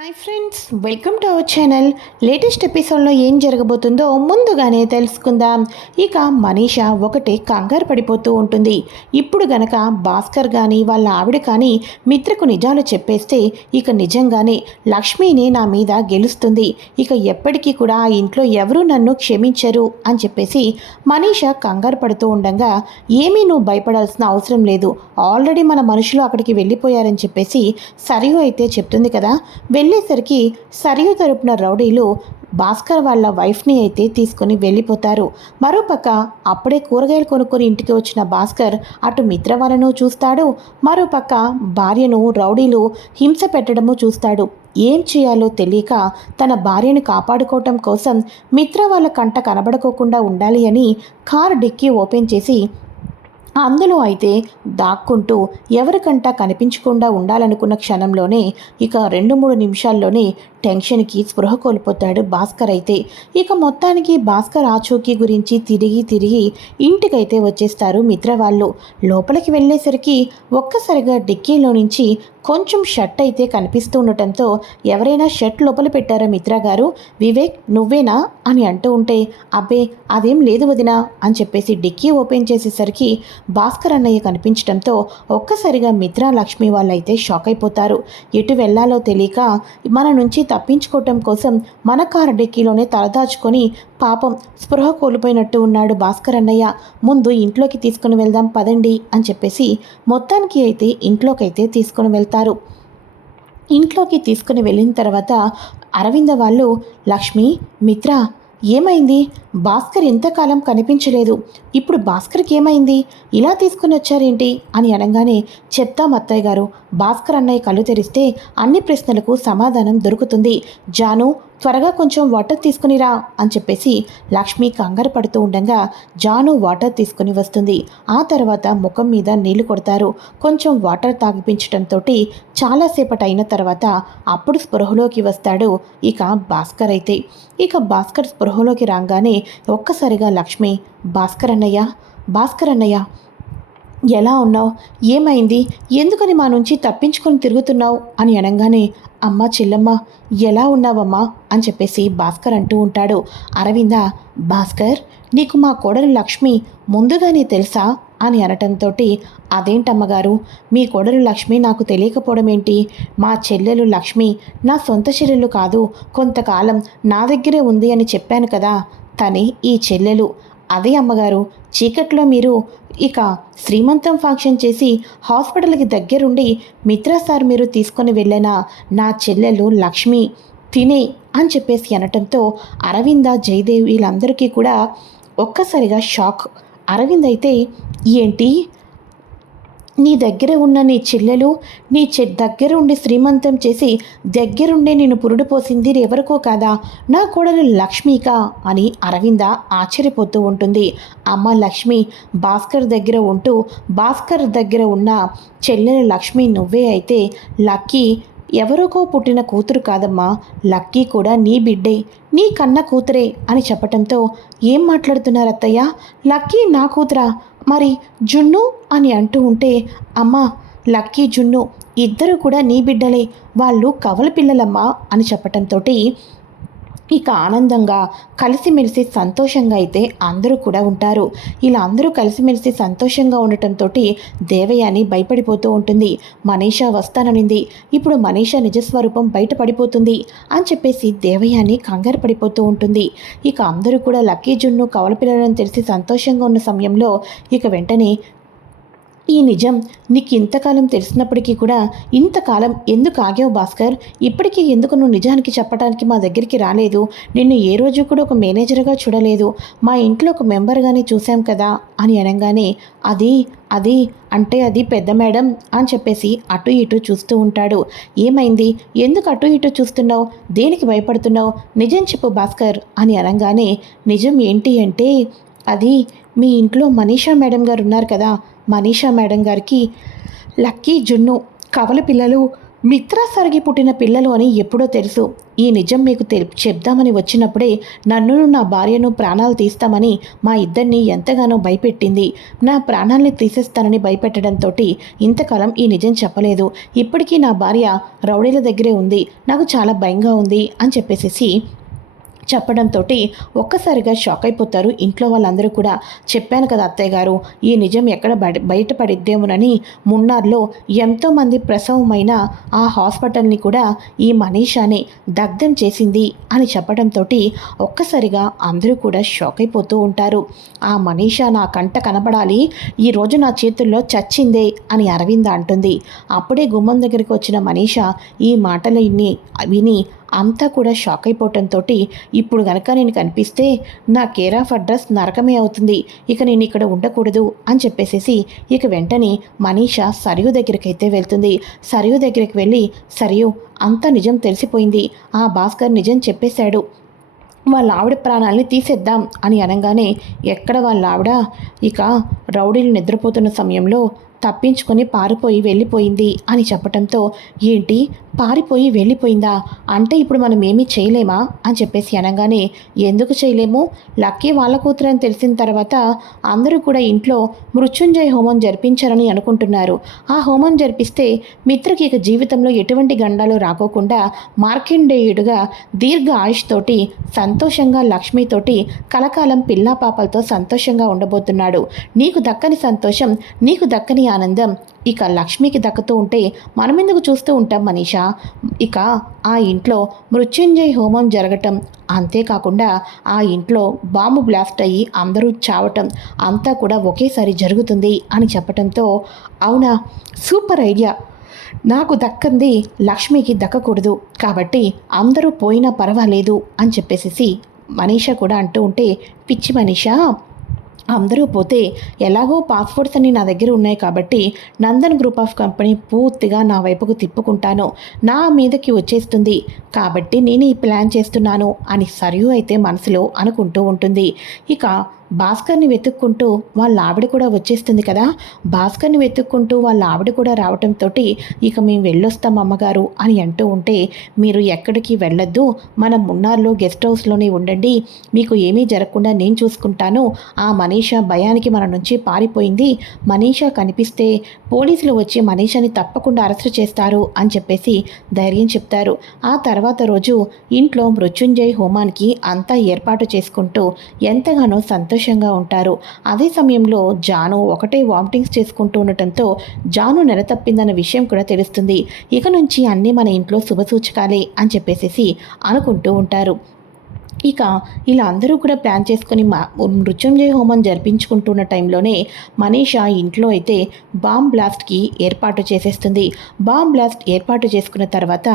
Hi friends welcome to our channel latest ఎపిసోడ్లో ఏం జరగబోతుందో ముందుగానే తెలుసుకుందాం. ఇక మనీష ఒకటే కంగారు పడిపోతూ ఉంటుంది. ఇప్పుడు గనక భాస్కర్ కానీ వాళ్ళ ఆవిడ కానీ మిత్రకు నిజాలు చెప్పేస్తే ఇక నిజంగానే లక్ష్మిని నా మీద గెలుస్తుంది. ఇక ఎప్పటికీ కూడా ఆ ఇంట్లో ఎవరూ నన్ను క్షమించరు అని చెప్పేసి మనీష కంగారు పడుతూ ఉండగా ఏమీ నువ్వు భయపడాల్సిన అవసరం లేదు. ఆల్రెడీ మన మనుషులు అక్కడికి వెళ్ళిపోయారని చెప్పేసి సరియు అయితే చెప్తుంది కదా. వెళ్ళేసరికి సరియు తరపున రౌడీలు భాస్కర్ వాళ్ళ వైఫ్ని అయితే తీసుకొని వెళ్ళిపోతారు. మరోపక్క అప్పుడే కూరగాయలు కొనుక్కొని ఇంటికి వచ్చిన భాస్కర్ అటు మిత్ర వాళ్ళను చూస్తాడు. మరోపక్క భార్యను రౌడీలు హింస పెట్టడము చూస్తాడు. ఏం చేయాలో తెలియక తన భార్యను కాపాడుకోవటం కోసం మిత్ర వాళ్ళ కంట కనబడుకోకుండా ఉండాలి అని కారు డిక్కీ ఓపెన్ చేసి అందులో అయితే దాక్కుంటూ ఎవరికంటా కనిపించకుండా ఉండాలనుకున్న క్షణంలోనే ఇక రెండు మూడు నిమిషాల్లోనే టెన్షన్కి స్పృహ కోల్పోతాడు భాస్కర్ అయితే. ఇక మొత్తానికి భాస్కర్ ఆచూకీ గురించి తిరిగి తిరిగి ఇంటికైతే వచ్చేస్తారు మిత్ర వాళ్ళు లోపలికి వెళ్ళేసరికి ఒక్కసారిగా డిక్కీలో నుంచి కొంచెం షర్ట్ అయితే కనిపిస్తూ ఉండటంతో ఎవరైనా షర్ట్ లోపల పెట్టారా మిత్ర గారు? వివేక్ నువ్వేనా? అని అంటూ ఉంటే అబ్బే అదేం లేదు వదినా అని చెప్పేసి డిక్కీ ఓపెన్ చేసేసరికి భాస్కర్ అన్నయ్య కనిపించడంతో ఒక్కసారిగా మిత్ర లక్ష్మి వాళ్ళైతే షాక్ అయిపోతారు. ఎటు వెళ్ళాలో తెలియక మన నుంచి తప్పించుకోవటం కోసం మన కారు డిక్కీలోనే తలదాచుకొని పాపం స్పృహ కోల్పోయినట్టు ఉన్నాడు భాస్కర్ అన్నయ్య. ముందు ఇంట్లోకి తీసుకుని వెళ్దాం పదండి అని చెప్పేసి మొత్తానికి అయితే ఇంట్లోకి అయితే తీసుకుని వెళ్తారు. ఇంట్లోకి తీసుకుని వెళ్ళిన తర్వాత అరవింద వాళ్ళు లక్ష్మి మిత్ర ఏమైంది? భాస్కర్ ఎంతకాలం కనిపించలేదు. ఇప్పుడు భాస్కర్కి ఏమైంది? ఇలా తీసుకుని వచ్చారేంటి? అని అనగానే చెప్తాం అత్తయ్య గారు. భాస్కర్ అన్నయ్య కళ్ళు తెరిస్తే అన్ని ప్రశ్నలకు సమాధానం దొరుకుతుంది. జాను త్వరగా కొంచెం వాటర్ తీసుకునిరా అని చెప్పేసి లక్ష్మి కంగారు పడుతూ ఉండగా జాను వాటర్ తీసుకుని వస్తుంది. ఆ తర్వాత ముఖం మీద నీళ్ళు కొడతారు. కొంచెం వాటర్ తాగిపించడంతో చాలాసేపటి అయిన తర్వాత అప్పుడు స్పృహలోకి వస్తాడు ఇక భాస్కర్ అయితే. ఇక భాస్కర్ స్పృహలోకి రాగానే ఒక్కసారిగా లక్ష్మి భాస్కర్ అన్నయ్య భాస్కర్ అన్నయ్య ఎలా ఉన్నావు? ఏమైంది? ఎందుకని మా నుంచి తప్పించుకొని తిరుగుతున్నావు? అని అనగానే అమ్మ చెల్లమ్మ ఎలా ఉన్నావమ్మా? అని చెప్పేసి భాస్కర్ అంటూ ఉంటాడు. అరవింద భాస్కర్ నీకు మా కోడలు లక్ష్మి ముందుగానే తెలుసా? అని అనటంతో అదేంటమ్మగారు? మీ కోడలు లక్ష్మి నాకు తెలియకపోవడం ఏంటి? మా చెల్లెలు లక్ష్మి నా సొంత చెల్లెలు కాదు. కొంతకాలం నా దగ్గరే ఉంది అని చెప్పాను కదా! తనే ఈ చెల్లెలు. అదే అమ్మగారు చీకట్లో మీరు ఇక శ్రీమంతం ఫంక్షన్ చేసి హాస్పిటల్కి దగ్గరుండి మిత్రా సార్ మీరు తీసుకొని వెళ్ళిన నా చెల్లెలు లక్ష్మి తినే అని చెప్పేసి అనటంతో అరవింద జయదేవ్ వీళ్ళందరికీ కూడా ఒక్కసారిగా షాక్. అరవింద్ అయితే ఏంటి? నీ దగ్గర ఉన్న నీ చెల్లెలు నీ చె దగ్గరుండి శ్రీమంతం చేసి దగ్గరుండే నేను పురుడు పోసింది ఎవరికో కాదా? నా కోడలు లక్ష్మిక అని అరవింద ఆశ్చర్యపోతూ ఉంటుంది. అమ్మ లక్ష్మి భాస్కర్ దగ్గర ఉంటూ భాస్కర్ దగ్గర ఉన్న చెల్లెలు లక్ష్మి నువ్వే అయితే లక్కీ ఎవరికో పుట్టిన కూతురు కాదమ్మా. లక్కీ కూడా నీ బిడ్డే నీ కన్న కూతురే అని చెప్పటంతో ఏం మాట్లాడుతున్నారు అత్తయ్య? లక్కీ నా కూతురా? మరి జున్ను అని అంటూ ఉంటే అమ్మా లక్కీ జున్ను ఇద్దరు కూడా నీ బిడ్డలే వాళ్ళు కవల పిల్లలమ్మా అని చెప్పటంతో ఇక ఆనందంగా కలిసిమెలిసి సంతోషంగా అయితే అందరూ కూడా ఉంటారు. ఇలా అందరూ కలిసిమెలిసి సంతోషంగా ఉండటంతో దేవయాని భయపడిపోతూ ఉంటుంది. మనీషా వస్తాననింది. ఇప్పుడు మనీషా నిజస్వరూపం బయటపడిపోతుంది అని చెప్పేసి దేవయాని కంగారు పడిపోతూ ఉంటుంది. ఇక అందరూ కూడా లక్కీ జున్ను కవల పిల్లలను తెలిసి సంతోషంగా ఉన్న సమయంలో ఇక వెంటనే ఈ నిజం నీకు ఇంతకాలం తెలిసినప్పటికీ కూడా ఇంతకాలం ఎందుకు ఆగావు భాస్కర్? ఇప్పటికీ ఎందుకు నువ్వు నిజానికి చెప్పడానికి మా దగ్గరికి రాలేదు? నిన్ను ఏ రోజు కూడా ఒక మేనేజర్గా చూడలేదు. మా ఇంట్లో ఒక మెంబర్గానే చూసాం కదా అని అనగానే అది అది అంటే అది పెద్ద మేడం అని చెప్పేసి అటు ఇటు చూస్తూ ఉంటాడు. ఏమైంది? ఎందుకు అటు ఇటు చూస్తున్నావు? దేనికి భయపడుతున్నావు? నిజం చెప్పు భాస్కర్ అని అనగానే నిజం ఏంటి అంటే అది మీ ఇంట్లో మనీషా మేడం గారు ఉన్నారు కదా మనీషా మేడం గారికి లక్కీ జున్ను కవల పిల్లలు మిత్ర సరిగి పుట్టిన పిల్లలు అని ఎప్పుడో తెలుసు. ఈ నిజం మీకు తెలి చెప్దామని వచ్చినప్పుడే నన్ను నా భార్యను ప్రాణాలు తీస్తామని మా ఇద్దరిని ఎంతగానో భయపెట్టింది. నా ప్రాణాల్ని తీసేస్తానని భయపెట్టడంతో ఇంతకాలం ఈ నిజం చెప్పలేదు. ఇప్పటికీ నా భార్య రౌడీల దగ్గరే ఉంది. నాకు చాలా భయంగా ఉంది అని చెప్పేసేసి చెప్పడంతో ఒక్కసారిగా షాక్ అయిపోతారు. ఇంట్లో వాళ్ళందరూ కూడా చెప్పాను కదా అత్తయ్య గారు ఈ నిజం ఎక్కడ బయటపడిద్దేమోనని మున్నార్లో ఎంతోమంది ప్రసవమైన ఆ హాస్పిటల్ని కూడా ఈ మనీషానే దగ్ధం చేసింది అని చెప్పడంతో ఒక్కసారిగా అందరూ కూడా షాక్ అయిపోతూ ఉంటారు. ఆ మనీషా నా కంట కనపడాలి ఈరోజు నా చేతుల్లో చచ్చిందే అని అరవింద అంటుంది. అప్పుడే గుమ్మం దగ్గరికి వచ్చిన మనీషా ఈ మాటలన్నీ విని అంతా కూడా షాక్ అయిపోవటంతో ఇప్పుడు గనక నేను కనిపిస్తే నా కేర్ ఆఫ్ అడ్రస్ నరకమే అవుతుంది. ఇక నేను ఇక్కడ ఉండకూడదు అని చెప్పేసేసి ఇక వెంటనే మనీషా సరియు దగ్గరికి అయితే వెళ్తుంది. సరియు దగ్గరికి వెళ్ళి సరియు అంతా నిజం తెలిసిపోయింది. ఆ భాస్కర్ నిజం చెప్పేశాడు. వాళ్ళ ఆవిడ ప్రాణాలని తీసేద్దాం అని అనగానే ఎక్కడ వాళ్ళ ఆవిడ? ఇక రౌడీలు నిద్రపోతున్న సమయంలో తప్పించుకొని పారిపోయి వెళ్ళిపోయింది అని చెప్పటంతో ఏంటి? పారిపోయి వెళ్ళిపోయిందా? అంటే ఇప్పుడు మనం ఏమీ చేయలేమా? అని చెప్పేసి అనగానే ఎందుకు చేయలేము? లక్కీ వాళ్ళ కూతురని తెలిసిన తర్వాత అందరూ కూడా ఇంట్లో మృత్యుంజయ హోమం జరిపించారని అనుకుంటున్నారు. ఆ హోమం జరిపిస్తే మిత్రకి ఇక జీవితంలో ఎటువంటి గండాలు రాకోకుండా మార్కిండేయుడుగా దీర్ఘ ఆయుష్తోటి సంతోషంగా లక్ష్మితోటి కలకాలం పిల్లా పాపలతో సంతోషంగా ఉండబోతున్నాడు. నీకు దక్కని సంతోషం నీకు దక్కని ఆనందం. ఇక లక్ష్మికి దక్కుతూ ఉంటే మనం ఎందుకు చూస్తూ ఉంటాం మనీషా? ఇక ఆ ఇంట్లో మృత్యుంజయ హోమం జరగటం. అంతేకాకుండా ఆ ఇంట్లో బాంబు బ్లాస్ట్ అయ్యి అందరూ చావటం. అంతా కూడా ఒకేసారి జరుగుతుంది అని చెప్పటంతో అవునా? Super idea! నాకు దక్కంది లక్ష్మికి దక్కకూడదు. కాబట్టి అందరూ పోయినా పర్వాలేదు అని చెప్పేసి మనీషా కూడా అంటూ ఉంటే పిచ్చి మనీషా! అందరూ పోతే ఎలాగో పాస్పోర్ట్స్ అన్నీ నా దగ్గర ఉన్నాయి కాబట్టి నందన్ గ్రూప్ ఆఫ్ కంపెనీ పూర్తిగా నా వైపుకు తిప్పుకుంటాను. నా మీదకి వచ్చేస్తుంది. కాబట్టి నేను ఈ ప్లాన్ చేస్తున్నాను అని సరియు అయితే మనసులో అనుకుంటూ ఉంటుంది. ఇక భాస్కర్ని వెతుక్కుంటూ వాళ్ళ ఆవిడ కూడా వచ్చేస్తుంది కదా. భాస్కర్ని వెతుక్కుంటూ వాళ్ళ ఆవిడ కూడా రావడంతో ఇక మేము వెళ్ళొస్తాం అమ్మగారు అని అంటూ ఉంటే మీరు ఎక్కడికి వెళ్ళొద్దు. మన మున్నార్లో గెస్ట్ హౌస్లోనే ఉండండి. మీకు ఏమీ జరగకుండా నేను చూసుకుంటాను. ఆ మనీషా భయానికి మన నుంచి పారిపోయింది. మనీషా కనిపిస్తే పోలీసులు వచ్చి మనీషాని తప్పకుండా అరెస్ట్ చేస్తారు అని చెప్పేసి ధైర్యం చెప్తారు. ఆ తర్వాత రోజు ఇంట్లో మృత్యుంజయ్ హోమానికి అంతా ఏర్పాటు చేసుకుంటూ ఎంతగానో సంతోషం సంతోషంగా ఉంటారు. అదే సమయంలో జాను ఒకటే వామిటింగ్స్ చేసుకుంటూ ఉండటంతో జాను నెల తప్పిందన్న విషయం కూడా తెలుస్తుంది. ఇక నుంచి అన్నీ మన ఇంట్లో శుభసూచకాలే అని చెప్పేసి అనుకుంటూ ఉంటారు. ఇక ఇలా అందరూ కూడా ప్లాన్ చేసుకుని మా మృత్యుంజయ హోమం జరిపించుకుంటున్న టైంలోనే మనీషా ఇంట్లో అయితే బాంబ్ బ్లాస్ట్కి ఏర్పాటు చేసేస్తుంది. బాంబ్ బ్లాస్ట్ ఏర్పాటు చేసుకున్న తర్వాత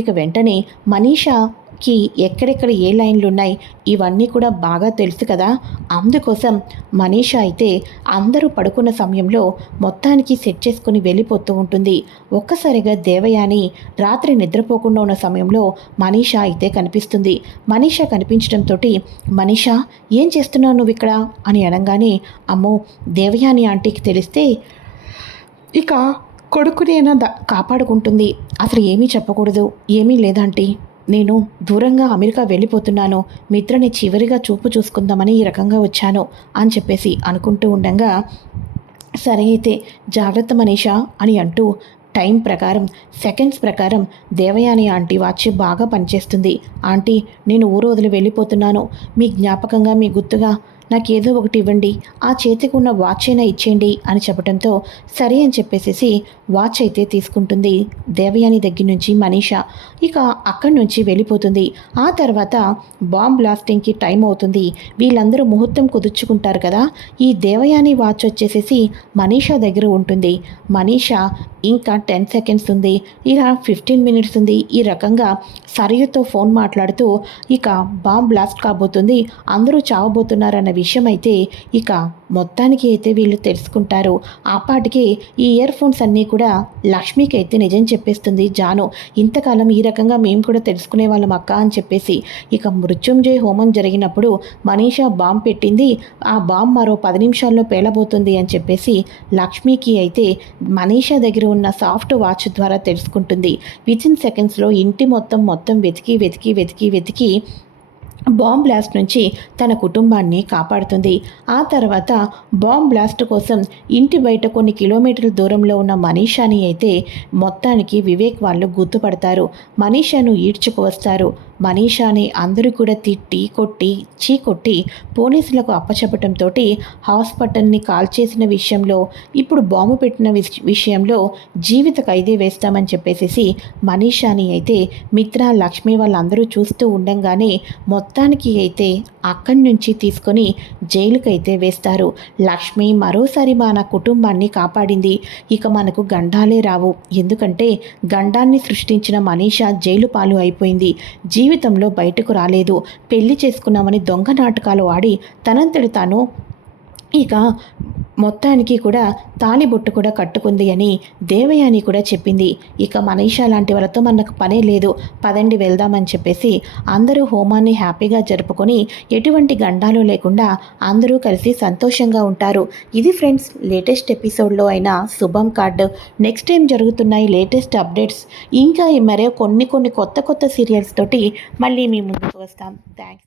ఇక వెంటనే మనీషా కి ఎక్కడెక్కడ ఏ లైన్లు ఉన్నాయి ఇవన్నీ కూడా బాగా తెలుసు కదా. అందుకోసం మనీషా అయితే అందరూ పడుకున్న సమయంలో మొత్తానికి సెట్ చేసుకుని వెళ్ళిపోతూ ఉంటుంది. ఒక్కసారిగా దేవయాని రాత్రి నిద్రపోకుండా ఉన్న సమయంలో మనీషా అయితే కనిపిస్తుంది. మనీషా కనిపించడంతో మనీషా ఏం చేస్తున్నావు నువ్వు ఇక్కడ? అని అనగానే అమ్మో దేవయాని ఆంటీకి తెలిస్తే ఇక కొడుకునేనా కాపాడుకుంటుంది. అసలు ఏమీ చెప్పకూడదు. ఏమీ లేదంటీ? నేను దూరంగా అమెరికా వెళ్ళిపోతున్నాను. మిత్రని చివరిగా చూపు చూసుకుందామని ఈ రకంగా వచ్చాను అని చెప్పేసి అనుకుంటూ ఉండగా సరే అయితే జాగ్రత్త మనీషా అని అంటూ టైం ప్రకారం సెకండ్స్ ప్రకారం దేవయాని ఆంటీ వాచ్ బాగా పనిచేస్తుంది. ఆంటీ నేను ఊరు వదిలి వెళ్ళిపోతున్నాను. మీ జ్ఞాపకంగా మీ గుర్తుగా నాకు ఏదో ఒకటి ఇవ్వండి ఆ చేతికి ఉన్న వాచ్ అయినా ఇచ్చేయండి అని చెప్పడంతో సరే అని చెప్పేసేసి వాచ్ అయితే తీసుకుంటుంది దేవయాని దగ్గర నుంచి మనీషా. ఇక అక్కడి నుంచి వెళ్ళిపోతుంది. ఆ తర్వాత బాంబ్ బ్లాస్టింగ్కి టైం అవుతుంది. వీళ్ళందరూ ముహూర్తం కుదుర్చుకుంటారు కదా. ఈ దేవయాని వాచ్ వచ్చేసేసి మనీషా దగ్గర ఉంటుంది. మనీషా ఇంకా టెన్ సెకండ్స్ ఉంది. ఇలా ఫిఫ్టీన్ మినిట్స్ ఉంది. ఈ రకంగా సరయుతో ఫోన్ మాట్లాడుతూ ఇక బాంబ్ బ్లాస్ట్ కాబోతుంది. అందరూ చావబోతున్నారన్న విషయం అయితే ఇక మొత్తానికి అయితే వీళ్ళు తెలుసుకుంటారు. ఆపాటికి ఈ ఇయర్ ఫోన్స్ అన్నీ కూడా లక్ష్మికి అయితే నిజం చెప్పేస్తుంది జాను. ఇంతకాలం ఈ రకంగా మేము కూడా తెలుసుకునే వాళ్ళం అక్క అని చెప్పేసి. ఇక మృత్యుంజయ హోమం జరిగినప్పుడు మనీషా బాంబ్ పెట్టింది. ఆ బాంబ్ మరో పది నిమిషాల్లో పేలబోతుంది అని చెప్పేసి లక్ష్మికి అయితే మనీషా దగ్గర ఉన్న సాఫ్ట్ వాచ్ ద్వారా తెలుసుకుంటుంది. విత్ ఇన్ సెకండ్స్లో ఇంటి మొత్తం మొత్తం వెతికి వెతికి వెతికి వెతికి బాంబ్ బ్లాస్ట్ నుంచి తన కుటుంబాన్ని కాపాడుతుంది. ఆ తర్వాత బాంబ్ బ్లాస్ట్ కోసం ఇంటి బయట కొన్ని కిలోమీటర్ల దూరంలో ఉన్న మనీషాని అయితే మొత్తానికి వివేక్ వాళ్ళు గుర్తుపడతారు. మనీషాను ఈడ్చుకు వస్తారు. మనీషాని అందరూ కూడా తిట్టి కొట్టి చీ కొట్టి పోలీసులకు అప్పచెప్పటంతో హాస్పిటల్ని కాల్ చేసిన విషయంలో ఇప్పుడు బాంబు పెట్టిన విషయంలో జీవిత ఖైదీ వేస్తామని చెప్పేసి మనీషాని అయితే మిత్ర లక్ష్మి వాళ్ళందరూ చూస్తూ ఉండంగానే మొత్తానికి అయితే అక్కడి నుంచి తీసుకొని జైలుకైతే వేస్తారు. లక్ష్మి మరోసారి మన కుటుంబాన్ని కాపాడింది. ఇక మనకు గండాలే రావు. ఎందుకంటే గండాన్ని సృష్టించిన మనీషా జైలు పాలు అయిపోయింది. జీవి జీవితంలో బయటకు రాలేదు. పెళ్ళి చేసుకున్నామని దొంగ నాటకాలు ఆడి తనంతటి తాను ఇక మొత్తానికి కూడా తాలిబొట్టు కూడా కట్టుకుంది అని దేవయాని కూడా చెప్పింది. ఇక మనీషా లాంటి వాళ్ళతో మనకు పనే లేదు. పదండి వెళ్దామని చెప్పేసి అందరూ హోమాన్ని హ్యాపీగా జరుపుకొని ఎటువంటి గండాలు లేకుండా అందరూ కలిసి సంతోషంగా ఉంటారు. ఇది ఫ్రెండ్స్ లేటెస్ట్ ఎపిసోడ్లో అయిన శుభం కార్డు. నెక్స్ట్ టైం జరుగుతున్నాయి లేటెస్ట్ అప్డేట్స్? ఇంకా మరే కొన్ని కొన్ని కొత్త కొత్త సీరియల్స్ తోటి మళ్ళీ మీ ముందుకు వస్తాం. థ్యాంక్స్